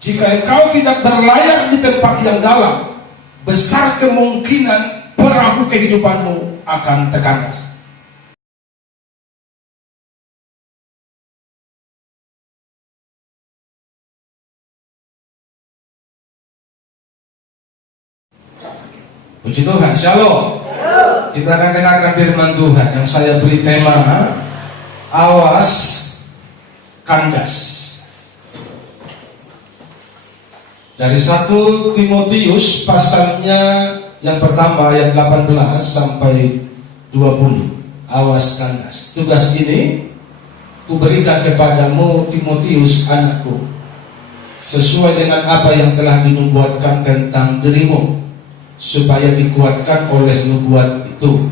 Jika engkau tidak berlayar di tempat yang dalam, besar kemungkinan perahu kehidupanmu akan terkandas. Puji Tuhan, shalom. Kita akan dengarkan firman Tuhan yang saya beri tema awas kandas. Dari 1 Timotius pasalnya yang pertama ayat 18 sampai 20. Awas kandas. Tugas ini kuberikan kepadamu Timotius anakku, sesuai dengan apa yang telah dinubuatkan tentang dirimu, supaya dikuatkan oleh nubuat itu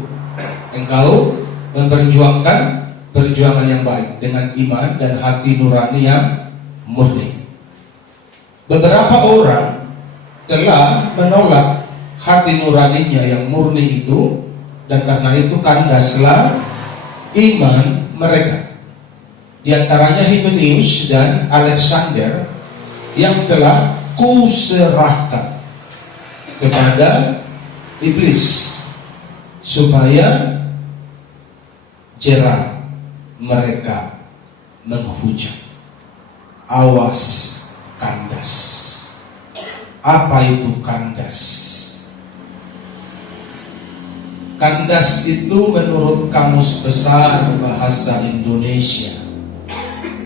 engkau memperjuangkan perjuangan yang baik dengan iman dan hati nurani yang murni. Beberapa orang telah menolak hati nuraninya yang murni itu, dan karena itu kandaslah iman mereka. Di antaranya Hymenaeus dan Alexander yang telah kuserahkan kepada iblis supaya jera mereka menghujat. Awas kandas. Apa itu kandas? Kandas itu menurut Kamus Besar Bahasa Indonesia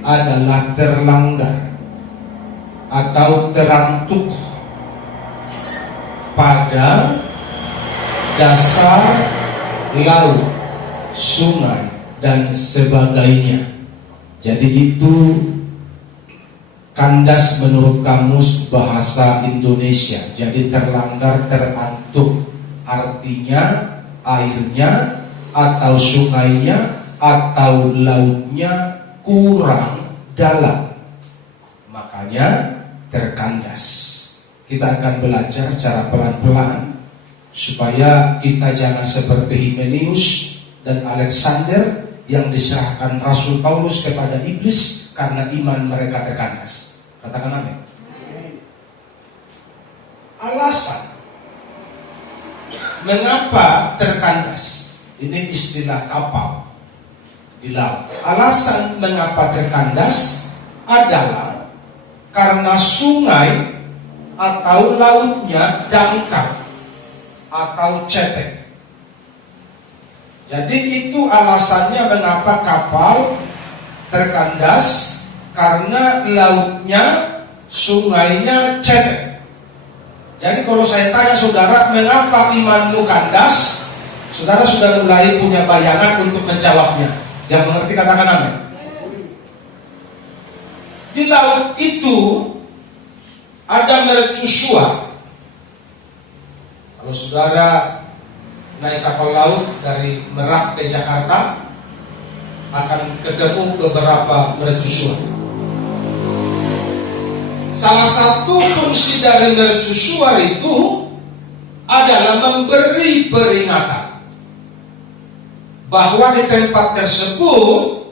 adalah terlanggar atau terantuk pada dasar laut, sungai, dan sebagainya. Jadi itu kandas menurut Kamus Bahasa Indonesia. Jadi terlanggar, terantuk, artinya airnya atau sungainya atau lautnya kurang dalam, makanya terkandas. Kita akan belajar secara pelan-pelan supaya kita jangan seperti Hymenaeus dan Alexander yang diserahkan Rasul Paulus kepada iblis karena iman mereka terkandas. Katakan amin. Alasan mengapa terkandas, ini istilah kapal di laut. Alasan mengapa terkandas adalah karena sungai atau lautnya dangkal atau cetek. Jadi itu alasannya mengapa kapal terkandas, karena lautnya, sungainya cetek. Jadi kalau saya tanya saudara, mengapa imanmu kandas? Saudara sudah mulai punya bayangan untuk menjawabnya. Yang mengerti katakan amin. Di laut itu ada mercusuar. Kalau saudara naik kapal laut dari Merak ke Jakarta, akan ketemu beberapa mercusuar. Salah satu fungsi dari mercusuar itu adalah memberi peringatan bahwa di tempat tersebut,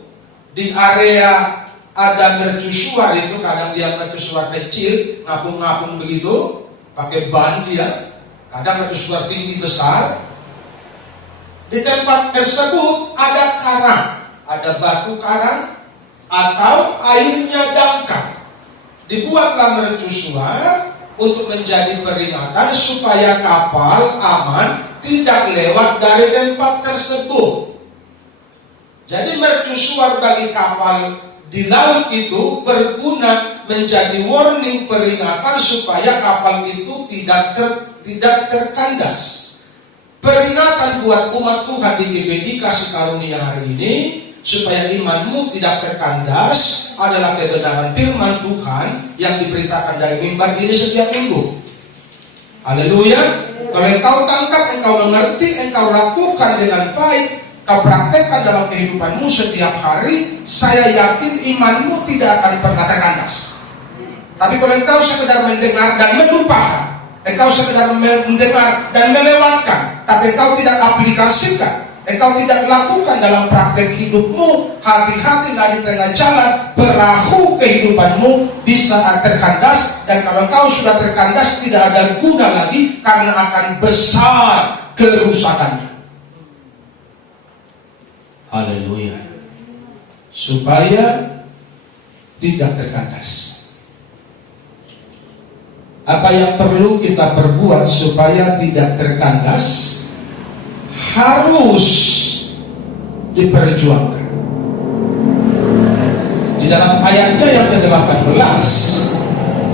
di area ada mercusuar itu, kadang dia mercusuar kecil, ngapung-ngapung begitu, pakai ban dia, kadang mercusuar tinggi besar. Di tempat tersebut ada karang, ada batu karang atau airnya dangkal. Dibuatlah mercusuar untuk menjadi peringatan supaya kapal aman tidak lewat dari tempat tersebut. Jadi mercusuar bagi kapal di laut itu berguna menjadi warning, peringatan supaya kapal itu tidak terkandas. Peringatan buat umat Tuhan di GBI Kasih Karunia hari ini supaya imanmu tidak terkandas adalah kebenaran firman Tuhan yang diberitakan dari mimbar ini setiap minggu. Haleluya. Kalau engkau tangkap, engkau mengerti, engkau lakukan dengan baik, kau praktekkan dalam kehidupanmu setiap hari, saya yakin imanmu tidak akan pernah terkandas. Tapi kalau engkau sekedar mendengar dan melupakan, engkau sekedar mendengar dan melewatkan, tapi engkau tidak aplikasikan, engkau tidak lakukan dalam praktek hidupmu, hati-hatilah di tengah jalan perahu kehidupanmu di saat terkandas. Dan kalau kau sudah terkandas, tidak ada guna lagi, karena akan besar kerusakannya. Haleluya. Supaya tidak terkandas, apa yang perlu kita perbuat supaya tidak terkandas? Harus diperjuangkan. Di dalam ayatnya yang ke-18,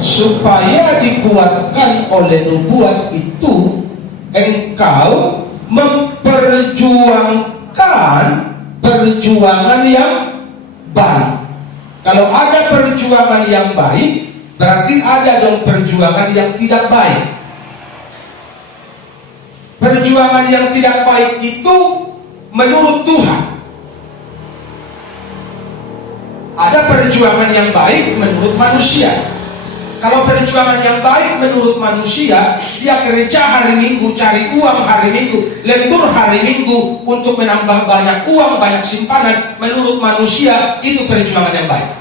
supaya dikuatkan oleh nubuat itu, engkau memperjuangkan perjuangan yang baik. Kalau ada perjuangan yang baik, berarti ada dong perjuangan yang tidak baik. Perjuangan yang tidak baik itu menurut Tuhan. Ada perjuangan yang baik menurut manusia. Kalau perjuangan yang baik menurut manusia, dia kerja hari Minggu, cari uang hari Minggu, lembur hari Minggu untuk menambah banyak uang, banyak simpanan. Menurut manusia itu perjuangan yang baik.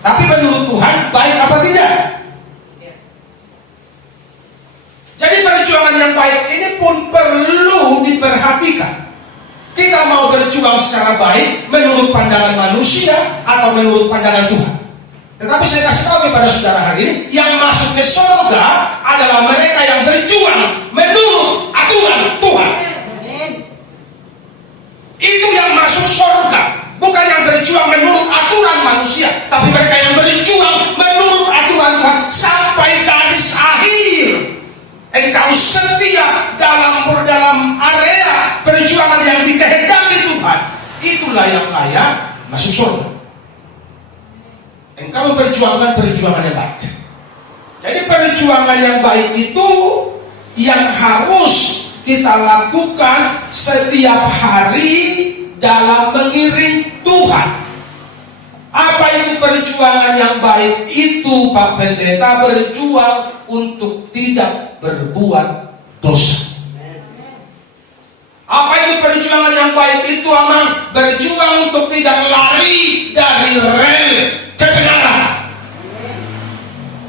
Tapi menurut Tuhan baik apa tidak? Jadi perjuangan yang baik ini pun perlu diperhatikan. Kita mau berjuang secara baik menurut pandangan manusia atau menurut pandangan Tuhan. Tetapi saya kasih tahu kepada saudara hari ini, yang masuk ke surga adalah mereka yang berjuang menurut aturan Tuhan. Itu yang masuk surga, bukan yang berjuang menurut aturan manusia, tapi mereka yang berjuang menurut aturan Tuhan sampai garis akhir. Engkau setia dalam area perjuangan yang dikehendaki Tuhan, itulah yang layak masuk surga. Engkau memperjuangkan perjuangan yang baik. Jadi perjuangan yang baik itu yang harus kita lakukan setiap hari dalam mengiring Tuhan. Apa itu perjuangan yang baik? Itu Pak Pendeta, berjuang untuk tidak berbuat dosa. Apa itu perjuangan yang baik? Itu aman, berjuang untuk tidak lari dari rel kebenaran.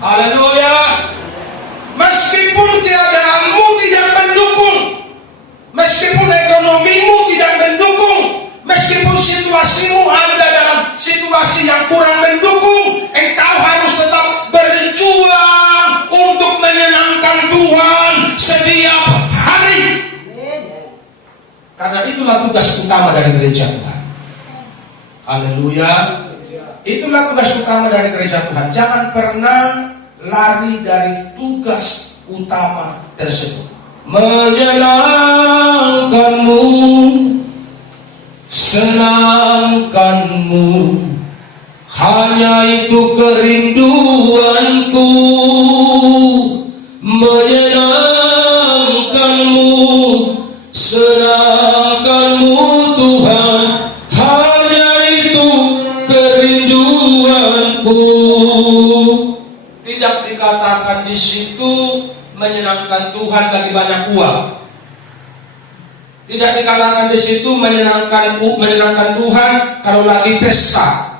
Haleluya. Meskipun keadaanmu tidak mendukung, meskipun ekonomimu tidak mendukung, meskipun situasimu ada dalam situasi yang kurang mendukung, engkau harus tetap berjuang untuk menyenangkan Tuhan setiap hari. Karena itulah tugas utama dari gereja Tuhan. Haleluya. Itulah tugas utama dari gereja Tuhan. Jangan pernah lari dari tugas utama tersebut. Menyenangkanmu, senangkanmu, hanya itu kerinduanku. Menyenangkanmu, senangkanmu Tuhan, hanya itu kerinduanku. Tidak dikatakan di situ menyenangkan Tuhan lagi banyak uang. Tidak dikatakan di situ menyenangkan Tuhan kalau lagi pesta.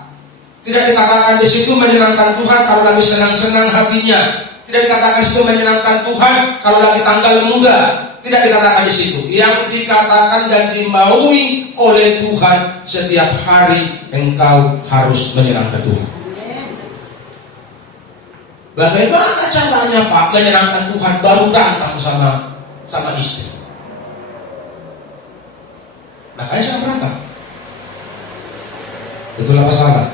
Tidak dikatakan di situ menyenangkan Tuhan kalau lagi senang-senang hatinya. Tidak dikatakan di situ menyenangkan Tuhan kalau lagi tanggal muda. Tidak dikatakan di situ. Yang dikatakan dan dimaui oleh Tuhan, setiap hari engkau harus menyenangkan Tuhan. Bagaimana caranya Pak menyenangkan Tuhan? Baru berantem sama istri. Makanya saya berantem. Betul apa salah?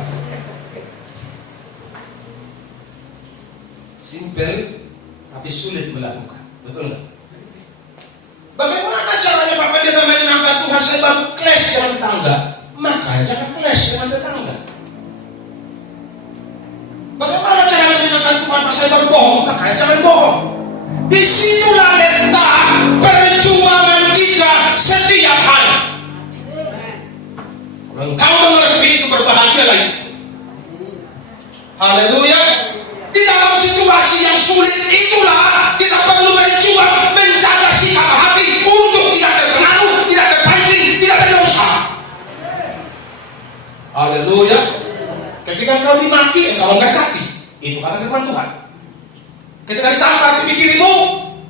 Simple tapi sulit melakukan. Betul nggak? Bagaimana caranya Pak Pendeta menyenangkan Tuhan? Saya baru clash dengan tetangga. Makanya jangan clash dengan tetangga. Bagaimana caranya menyenangkan Tuhan? Pak, saya baru bohong. Makanya jangan bohong. Disitulah letak perjuangan kita setiap hari. Kalau engkau mengerti itu, berbahagialah itu. Haleluya. Di dalam situasi yang sulit itulah kita perlu berjuang menjaga sikap hati untuk tidak terpengaruh, tidak terpancing engkau dimaki, engkau memberkati. Itu kata firman Tuhan. Ketika ditampar di kirimu,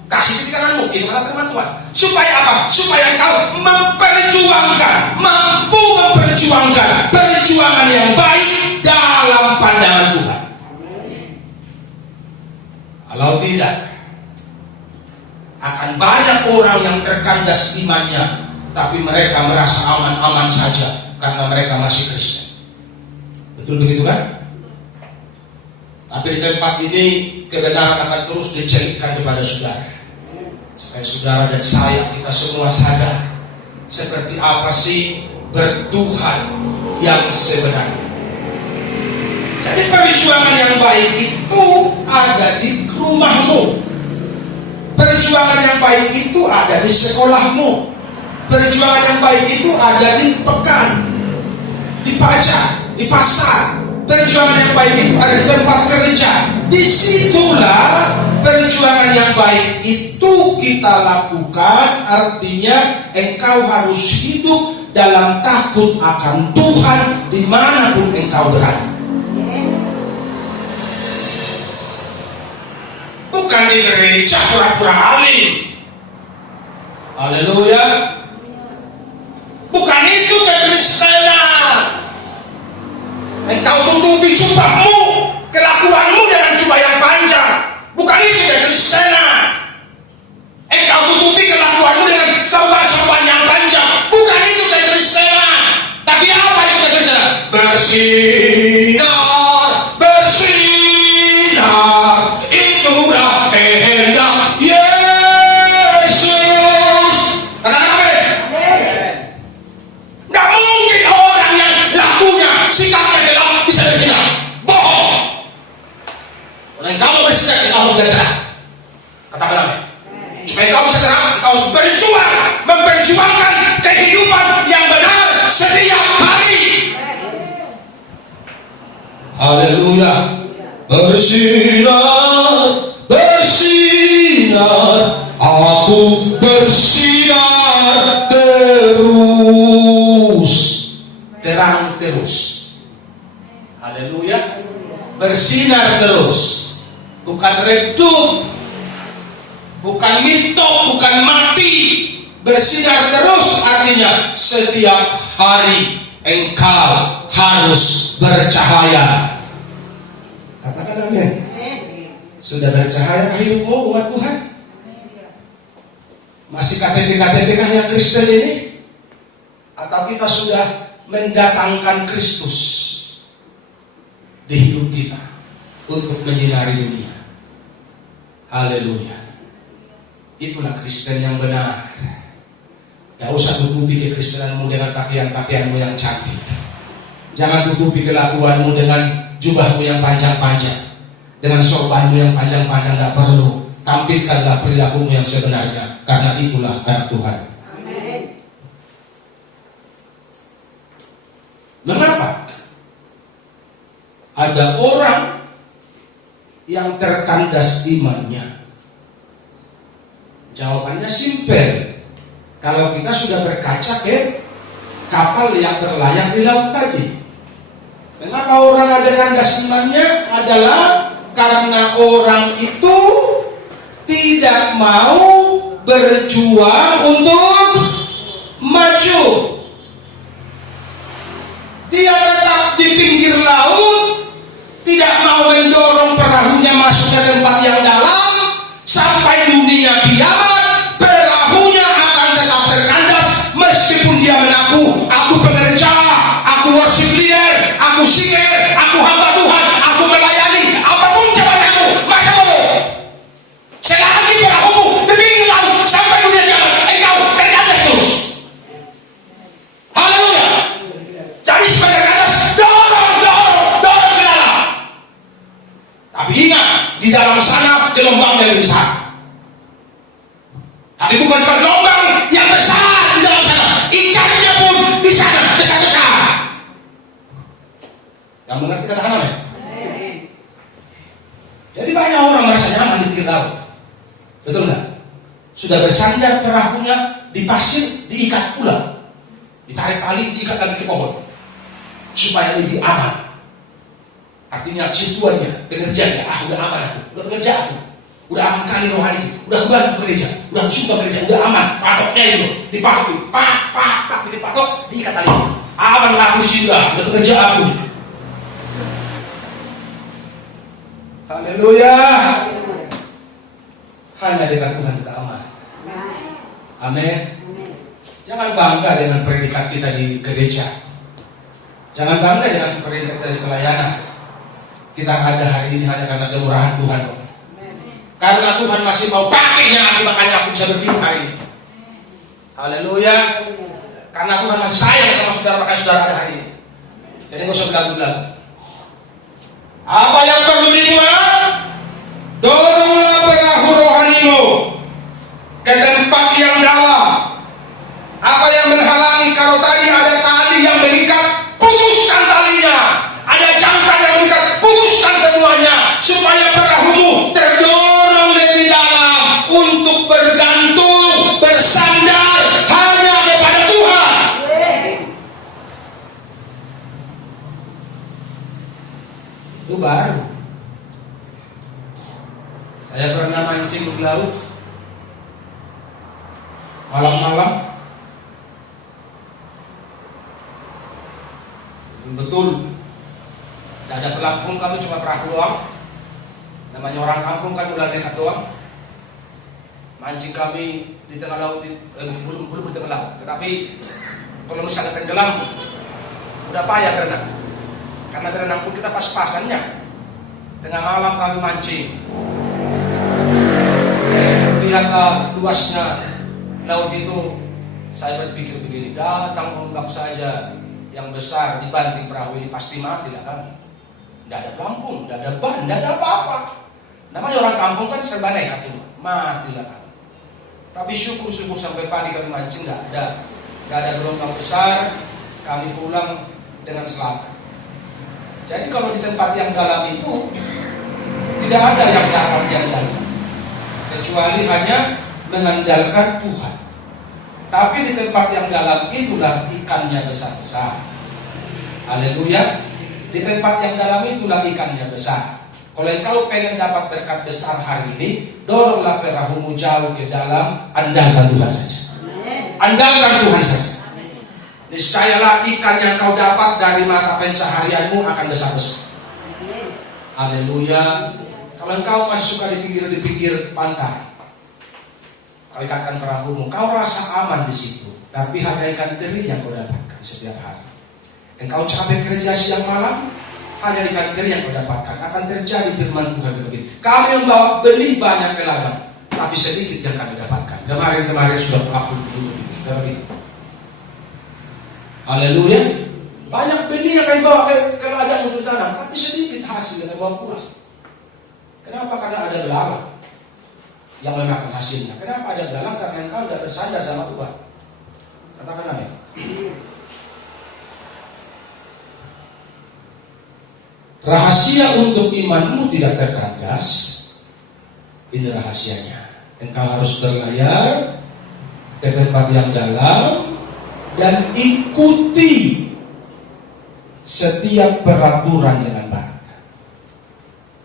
kasih di kananmu. Itu kata firman Tuhan. Supaya apa? Supaya engkau memperjuangkan, mampu memperjuangkan perjuangan yang baik dalam pandangan Tuhan. Kalau tidak, akan banyak orang yang terkandas imannya, tapi mereka merasa aman-aman saja karena mereka masih Kristen. Betul begitu kan? Tapi di tempat ini kebenaran akan terus diceritakan kepada saudara, supaya saudara dan saya, kita semua sadar seperti apa sih bertuhan yang sebenarnya. Jadi perjuangan yang baik itu ada di rumahmu. Perjuangan yang baik itu ada di sekolahmu. Perjuangan yang baik itu ada di pekan, di pajak, di pasar. Perjuangan yang baik itu ada di tempat kerja. Disitulah perjuangan yang baik itu kita lakukan. Artinya engkau harus hidup dalam takut akan Tuhan dimanapun engkau berada. Bukan di gereja pura-pura alim. Haleluya. Bukan itu kekristenan. Engkau tutupi jubahmu, kelakuanmu dengan jubah yang panjang. Bukan itu kekristenan. Engkau tutupi kelakuanmu dengan sorban-sorban yang panjang. Bukan itu kekristenan. Tapi apa itu kekristenan? Bersinar, bersinar. Itulah kehendak Yesus. Katakan amin. Nggak mungkin orang yang lakunya, sikapnya gelap bisa bersinar. Bohong. Kalau engkau mau bersinar, engkau harus terang. Katakan amin. Supaya engkau bisa terang, engkau harus berjuang, memperjuangkan kehidupan yang benar setiap hari. Haleluya. Bersinar, bersinar, aku bersinar terus, terang terus. Haleluya. Bersinar terus, bukan redup, bukan mintok, bukan mati. Bersinar terus artinya setiap hari engkau harus bercahaya. Katakan amin. Sudah bercahaya hidupmu umat Tuhan? Masih KTP-KTP kah yang Kristen ini? Atau kita sudah mendatangkan Kristus di hidup kita untuk menyinari dunia? Haleluya. Itulah Kristen yang benar. Gak usah tutupi kekristenanmu dengan pakaian-pakaianmu yang cantik. Jangan tutupi kelakuanmu dengan jubahmu yang panjang-panjang, dengan sorbanmu yang panjang-panjang. Gak perlu. Tampilkanlah perilakumu yang sebenarnya, karena itulah anak Tuhan. Amin. Mengapa ada orang yang terkandas imannya? Jawabannya simpel. Kalau kita sudah berkaca ke kapal yang berlayar di laut tadi, mengapa orang ada kandas imannya? Adalah karena orang itu tidak mau berjuang untuk maju. Dia tetap di pinggir laut, tidak mau mendorong perahunya masuk ke tempat yang dalam. Sampai dunia kiamat, perahunya akan tetap terkandas. Meskipun dia mengaku, aku pekerja, aku worship leader, aku singer, aku hamba Tuhan, aku melayani, apapun jabatanmu, masa bodoh. Selagi perahumu di pinggir laut sampai dunia kiamat, engkau terkandas terus. Haleluya. Jadi sebagai terkandas, dorong ke dalam. Tapi ingat, di dalam sana gelombang yang besar. Tapi bukan cuma gelombang yang besar di dalam sana, ikannya pun di sana besar-besar. Yang mengerti katakan amin. Jadi banyak orang merasa nyaman di pinggir laut. Betul enggak? Sudah bersandar perahunya di pasir, diikat pula, ditarik tali, diikat lagi ke pohon supaya lebih aman. Artinya situannya, pekerjaannya, udah aman aku, udah pekerja aku, udah aman kali rohani, udah bantu gereja, udah suka gereja, udah aman, patoknya itu, dipakai, pak, dipatok, diikat tali, aman lah aku sudah pekerja aku. Haleluya. Hanya dengan Tuhan kita aman. Amin. Jangan bangga dengan predikat kita di gereja. Jangan bangga dengan predikat kita di pelayanan. Kita ada hari ini hanya karena kemurahan Tuhan. Karena Tuhan masih mau pakainya aku, makanya aku bisa berdiri hari ini. Haleluya. Karena Tuhan masih sayang sama saudara, makanya saudara ada hari ini. Jadi gak usah belagu-belagu. Apa yang perlu dibuat? Doronglah perahu rohanimu ke tempat yang dalam. Apa yang menghalangi? Kalau tadi ada tali yang mengikat, putuskan talinya. Ada jangkar yang mengikat, putuskan semuanya, supaya perahumu terdorong lebih dalam untuk bergantung, bersandar hanya kepada Tuhan. Itu baru. Saya pernah mancing di laut malam-malam. Betul, tidak ada pelampung, kami cuma perahu doang. Namanya orang kampung kan udah dekat doang. Mancing kami di tengah laut, belum di tengah laut. Tetapi kalau misalnya tenggelam, udah payah berenang. Karena berenang pun kita pas-pasannya. Tengah malam kami mancing. Lihat luasnya laut itu, saya berpikir begini, datang ombak saja yang besar dibanding perahu ini pasti mati lah kan. Tidak ada pelampung, tidak ada ban, tidak ada apa-apa. Namanya orang kampung kan serba nekat semua, mati lah kan. Tapi syukur-syukur sampai pagi kami mancing tidak ada gelombang besar, kami pulang dengan selamat. Jadi kalau di tempat yang dalam itu tidak ada yang dapat diandalkan, kecuali hanya mengandalkan Tuhan. Tapi di tempat yang dalam itulah ikannya besar-besar. Haleluya. Di tempat yang dalam itulah ikannya besar. Kalau engkau pengen dapat berkat besar hari ini, doronglah perahumu jauh ke dalam, andalkan Tuhan saja. Andalkan Tuhan saja. Niscayalah ikan yang kau dapat dari mata pencaharianmu akan besar-besar. Haleluya. Kalau engkau masih suka di pinggir pantai, kau ikatkan perahumu, kau rasa aman di situ, tapi hanya ikan teri yang kau dapatkan setiap hari. Engkau capek kerja siang malam, hanya ikan teri yang kau dapatkan. Akan terjadi firman Tuhan begini, kami membawa benih banyak ke ladang, tapi sedikit yang kami dapatkan. Kemarin sudah aku dulu, sudah begitu. Haleluya. Banyak benih yang kami bawa ke ladang untuk ditanam, tapi sedikit hasil yang kami bawa pulang. Kenapa? Karena ada belalang yang memakan hasilnya. Kenapa ada belalang? Karena engkau sudah bersandar sama Tuhan. Katakan amin. Rahasia untuk imanmu tidak terkandas. Ini rahasianya. Engkau harus berlayar ke tempat yang dalam dan ikuti setiap peraturan dengan baik.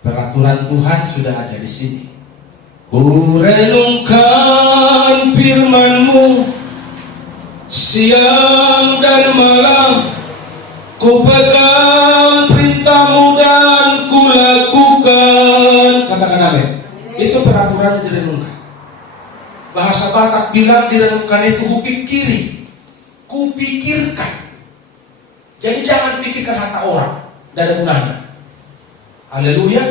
Peraturan Tuhan sudah ada di sini. Ku renungkan firman-Mu siang dan malam, ku pegang perintah-Mu dan ku lakukan. Katakan amin. Itu peraturan yang direnungkan. Bahasa Batak bilang direnungkan itu ku pikirkan. Jadi jangan pikirkan harta orang, tidak ada gunanya. Haleluya.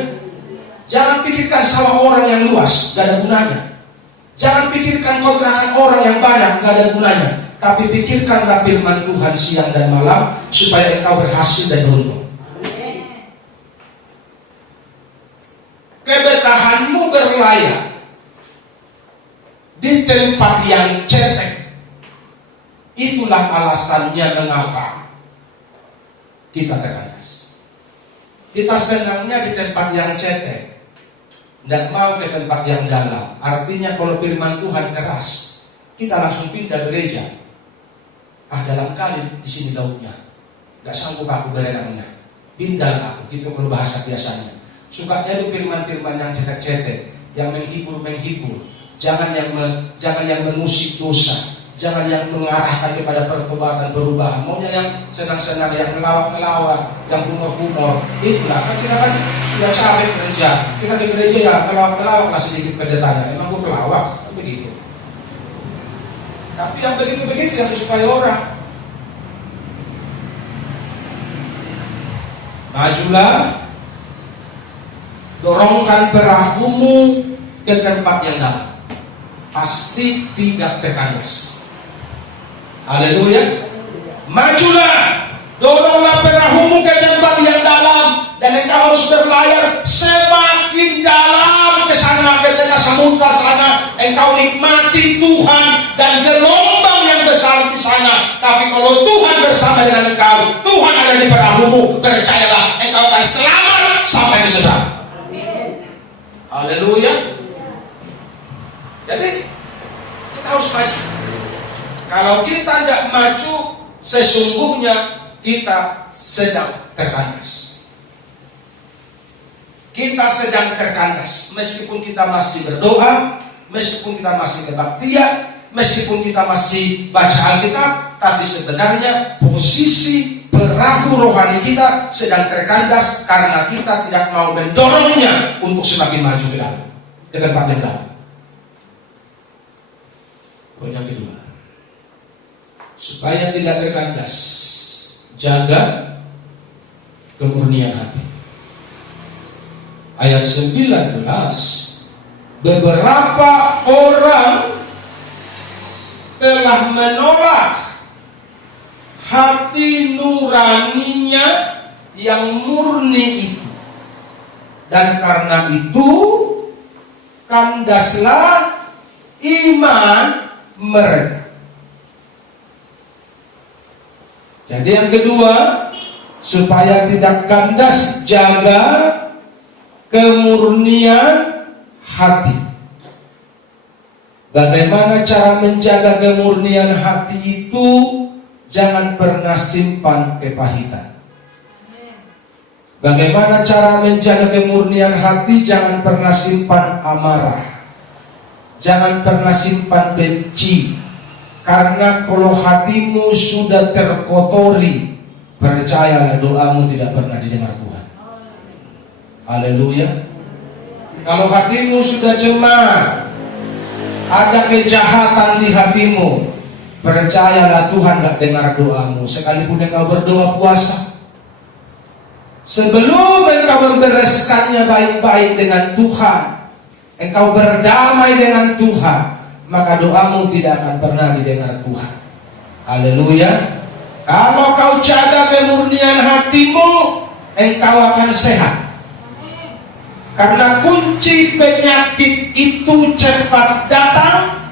Jangan pikirkan sawah orang yang luas, gak ada gunanya. Jangan pikirkan kontrakan orang yang banyak, gak ada gunanya. Tapi pikirkanlah firman Tuhan siang dan malam, supaya engkau berhasil dan beruntung. Kebetahanmu berlayar di tempat yang cetek. Itulah alasannya mengapa kita terkandas. Kita senangnya di tempat yang cetek, tidak mau ke tempat yang dalam. Artinya kalau firman Tuhan keras, kita langsung pindah gereja. Dalam kali di sini lautnya, nggak sanggup aku berenangnya. Bindal aku, itu kalau bahasa biasanya. Sukanya itu firman-firman yang cetek-cetek, yang menghibur. Jangan yang mengusik dosa, jangan yang mengarahkan kepada pertobatan perubahan. Maunya yang senang-senang, yang melawak, yang humor. Itulah kan kita kan sudah capek kerja. Kita ke gereja ya melawak lah sedikit pendetanya. Emang gue pelawak, kan begitu. Tapi yang begitu yang disukai orang. Majulah, dorongkan perahumu ke tempat yang dalam. Pasti tidak terkandas. Haleluya. Majulah, doronglah perahumu ke tempat yang dalam, dan engkau harus berlayar semakin dalam ke sana, ke tengah samudra sana. Engkau nikmati Tuhan dan gelombang yang besar di sana. Tapi kalau Tuhan bersama dengan engkau, Tuhan ada di perahumu, percayalah engkau akan selamat sampai ke seberang. Haleluya. Jadi kita harus maju. Kalau kita tidak maju, sesungguhnya kita sedang terkandas. Kita sedang terkandas. Meskipun kita masih berdoa, meskipun kita masih berbaktian, meskipun kita masih baca Alkitab, tapi sebenarnya posisi perahu rohani kita sedang terkandas karena kita tidak mau mendorongnya untuk semakin maju ke dalam, ke tempat yang dalam. Yang kedua, supaya tidak terkandas, jaga kemurnian hati. Ayat 19, beberapa orang telah menolak hati nuraninya yang murni itu, dan karena itu kandaslah iman mereka. Jadi yang kedua, supaya tidak kandas, jaga kemurnian hati. Bagaimana cara menjaga kemurnian hati itu? Jangan pernah simpan kepahitan. Bagaimana cara menjaga kemurnian hati? Jangan pernah simpan amarah. Jangan pernah simpan benci. Karena kalau hatimu sudah terkotori, percayalah doamu tidak pernah didengar Tuhan. Haleluya. Kalau hatimu sudah cemar, ada kejahatan di hatimu, percayalah Tuhan gak dengar doamu. Sekalipun engkau berdoa puasa, sebelum engkau membereskannya baik-baik dengan Tuhan, engkau berdamai dengan Tuhan, maka doamu tidak akan pernah didengar Tuhan. Haleluya. Kalau kau jaga kemurnian hatimu, engkau akan sehat. Karena kunci penyakit itu cepat datang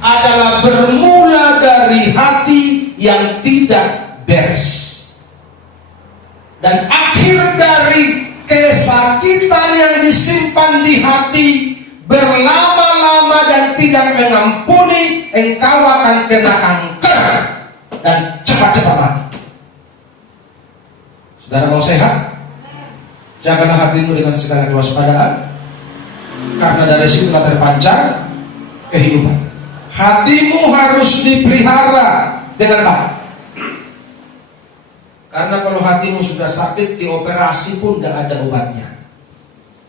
adalah bermula dari hati yang tidak beres. Dan akhir dari kesakitan yang disimpan di hati berlama-lama dan tidak mengampuni, engkau akan kena kanker dan cepat-cepat mati. Saudara mau sehat? Jagalah hatimu dengan segala kewaspadaan, karena dari situlah terpancar kehidupan. Hatimu harus dipelihara dengan baik. Karena kalau hatimu sudah sakit, dioperasi pun tidak ada obatnya,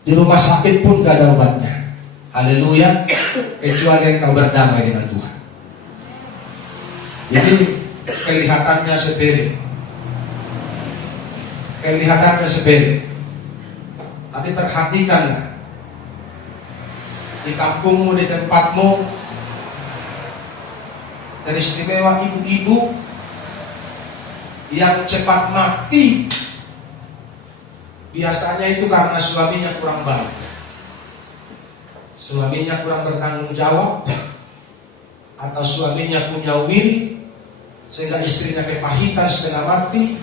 di rumah sakit pun tidak ada obatnya. Haleluya. Kecuali engkau berdamai dengan Tuhan. Jadi kelihatannya sepele, tapi perhatikanlah di kampungmu, di tempatmu, teristimewa ibu-ibu yang cepat mati. Biasanya itu karena suaminya kurang baik, suaminya kurang bertanggung jawab, atau suaminya punya will sehingga istrinya kepahitan setengah mati,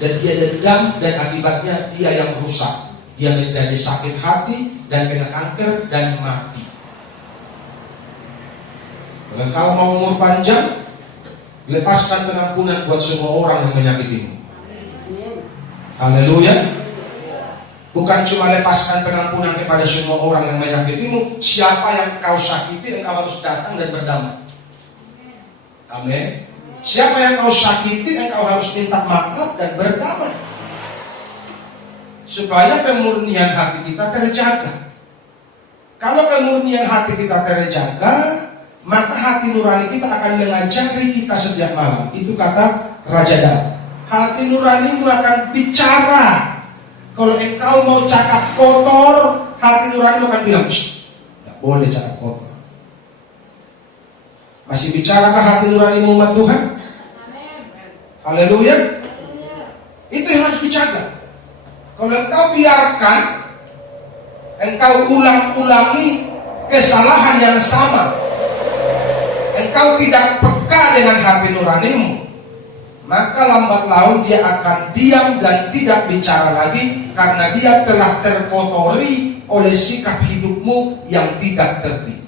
dan dia dendam, dan akibatnya dia yang rusak. Dia menjadi sakit hati dan kena kanker dan mati. Kalau kau mau umur panjang, lepaskan pengampunan buat semua orang yang menyakitimu. Haleluya. Bukan cuma lepaskan pengampunan kepada semua orang yang menyakitimu. Siapa yang kau sakiti, engkau harus datang dan berdamai. Amin. Siapa yang kau sakiti, engkau harus minta maaf dan berdamai. Supaya kemurnian hati kita terjaga. Kalau kemurnian hati kita terjaga, maka hati nurani kita akan mengajari kita setiap malam. Itu kata Raja Daud. Hati nuranimu akan bicara. Kalau engkau mau cakap kotor, hati nuranimu akan bilang, tidak boleh cakap kotor. Masih bicarakah hati nuranimu umat Tuhan? Haleluya. Itu yang harus dijaga. Kalau engkau biarkan, engkau ulang-ulangi kesalahan yang sama, engkau tidak peka dengan hati nuranimu, maka lambat laun dia akan diam dan tidak bicara lagi, karena dia telah terkotori oleh sikap hidupmu yang tidak tertib.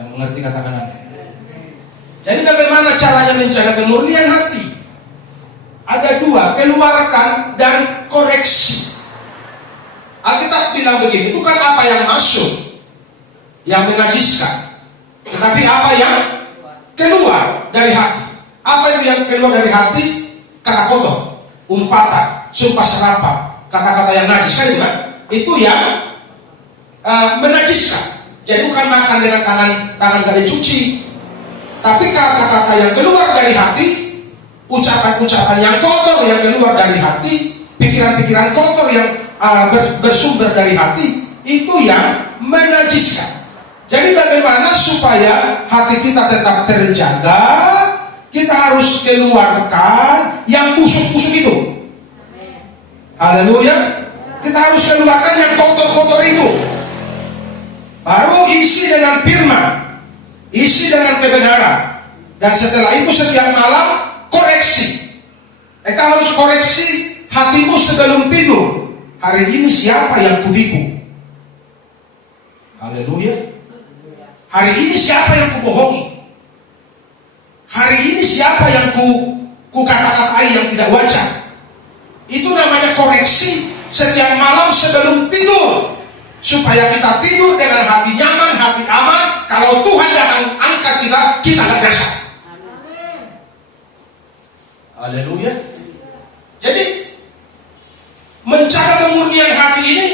Yang mengerti katakan amin. Jadi bagaimana caranya menjaga kemurnian hati? Ada dua, keluarkan dan koreksi. Alkitab bilang begini, bukan apa yang masuk yang menajiskan, tetapi apa yang keluar dari hati. Apa itu yang keluar dari hati? Kata kotor, umpatan, sumpah serapah, kata-kata yang najis kan? Itu yang menajiskan. Jadi bukan makan dengan tangan gak dicuci, tapi kata-kata yang keluar dari hati, ucapan-ucapan yang kotor yang keluar dari hati, pikiran-pikiran kotor yang bersumber dari hati, itu yang menajiskan. Jadi bagaimana supaya hati kita tetap terjaga? Kita harus keluarkan yang busuk-busuk itu. Haleluya. Kita harus keluarkan yang kotor-kotor itu. Baru isi dengan firman, isi dengan kebenaran. Dan setelah itu setiap malam koreksi. Engkau harus koreksi hatimu sebelum tidur. Hari ini siapa yang kutipu? Haleluya. Hari ini siapa yang kubohongi? Hari ini siapa yang ku kata-katai yang tidak wajar? Itu namanya koreksi setiap malam sebelum tidur, supaya kita tidur dengan hati nyaman, hati aman. Kalau Tuhan jangan angkat kita gak biasa. Haleluya. Jadi menjaga kemurnian hati ini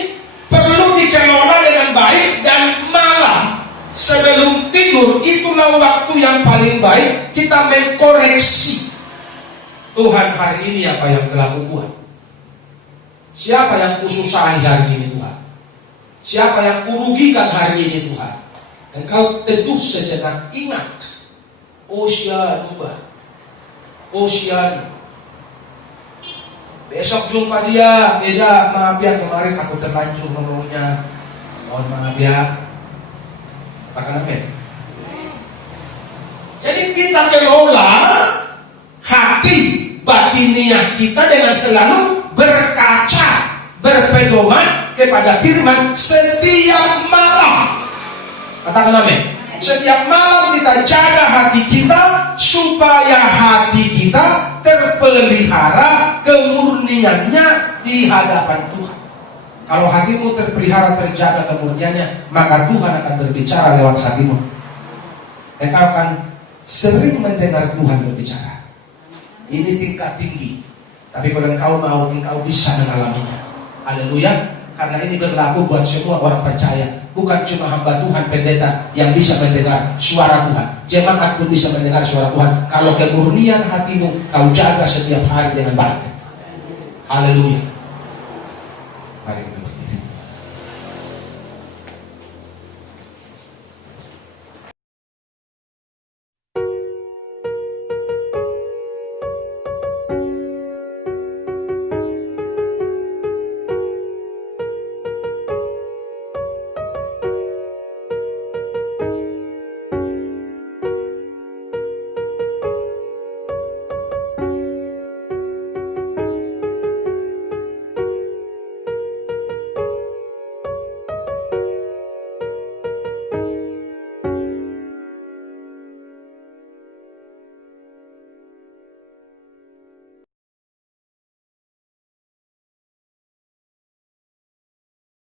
perlu dikelola dengan baik, dan malam sebelum tidur itulah waktu yang paling baik kita mengkoreksi. Tuhan, hari ini apa yang telah kubuat? Siapa yang kususahi hari ini Tuhan? Siapa yang kurugikan hari ini Tuhan? Engkau teduh sejenak, ingat, Osianu. Besok jumpa dia, maaf ya kemarin aku terlanjur ngomongnya, mohon maaf ya. Katakan amin. Jadi kita kelola hati batiniah kita dengan selalu berkaca, berpedoman kepada firman setiap malam. Katakan amin. Setiap malam kita jaga hati kita, supaya hati kita terpelihara kemurniannya di hadapan Tuhan. Kalau hatimu terpelihara, terjaga kemurniannya, maka Tuhan akan berbicara lewat hatimu. Engkau akan sering mendengar Tuhan berbicara. Ini tingkat tinggi. Tapi kalau engkau mau, engkau bisa mengalaminya. Haleluya. Karena ini berlaku buat semua orang percaya. Bukan cuma hamba Tuhan, pendeta yang bisa mendengar suara Tuhan. Jemaat pun bisa mendengar suara Tuhan. Kalau kemurnian hatimu kau jaga setiap hari dengan baik. Haleluya.